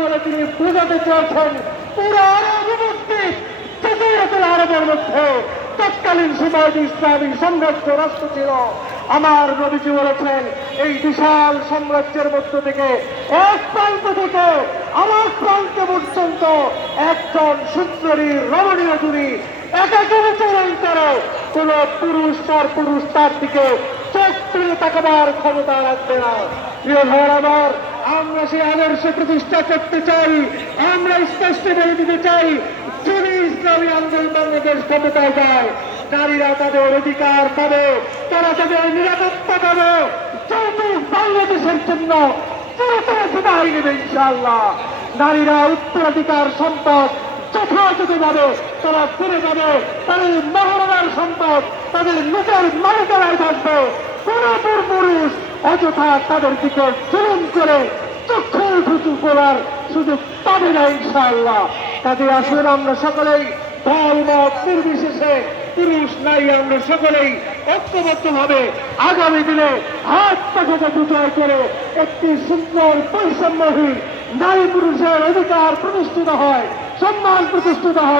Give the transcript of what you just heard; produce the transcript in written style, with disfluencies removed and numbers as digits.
বলে তিনি বোঝাতে চেয়েছেন পুরো আরব উপস্থিত জাজিরাতুল আরবের মধ্যে তৎকালীন সময় ইসলামী সাম্রাজ্য রাষ্ট্র ছিল। আমার নবীজি বলেছেন এই বিশাল সাম্রাজ্যের মধ্য থেকে এক প্রান্ত থেকে আমার প্রান্ত পর্যন্ত একজন সুন্দরী রমণীয় জুড়ি একাকে বিচরণ করে কোন পুরুষ তার দিকে চোখ তুলে তাকাবার ক্ষমতা রাখবে না। প্রিয় ভাই আমার, আমরা সেই আদর্শ প্রতিষ্ঠা করতে চাই। আমরা স্পষ্ট বলে দিতে চাই, যদি ইসলামী আন্দোলন বাংলাদেশ ক্ষমতায় যায়, নারীরা তাদের অধিকার পাবে, তারা তাদের নিরাপত্তা পাবে। যেহেতু বাংলাদেশের জন্য চিরতরে নেবে ইনশাআল্লাহ, নারীরা উত্তরাধিকার সম্পদ যথাযথভাবে তারা ফিরে যাবে। তাদের মহারণার সম্পদ তাদের নিজের মালিকানায় থাকবে। কোন পুরুষ অযথা তাদের দিকে জুলুম করে চক্ষু ঠুচু করার সুযোগ পাবে না ইনশাআল্লাহ। কাজে আসলে আমরা সকলেই দল মত নির্বিশেষে পুরুষ নারী আমরা সকলেই ঐক্যবদ্ধভাবে আগামী দিনে হাত পাখাতে বিজয় করে একটি সুন্দর বৈষম্যহীন নারী পুরুষের অধিকার প্রতিষ্ঠিত হয়, সম্মান প্রতিষ্ঠিত হয়।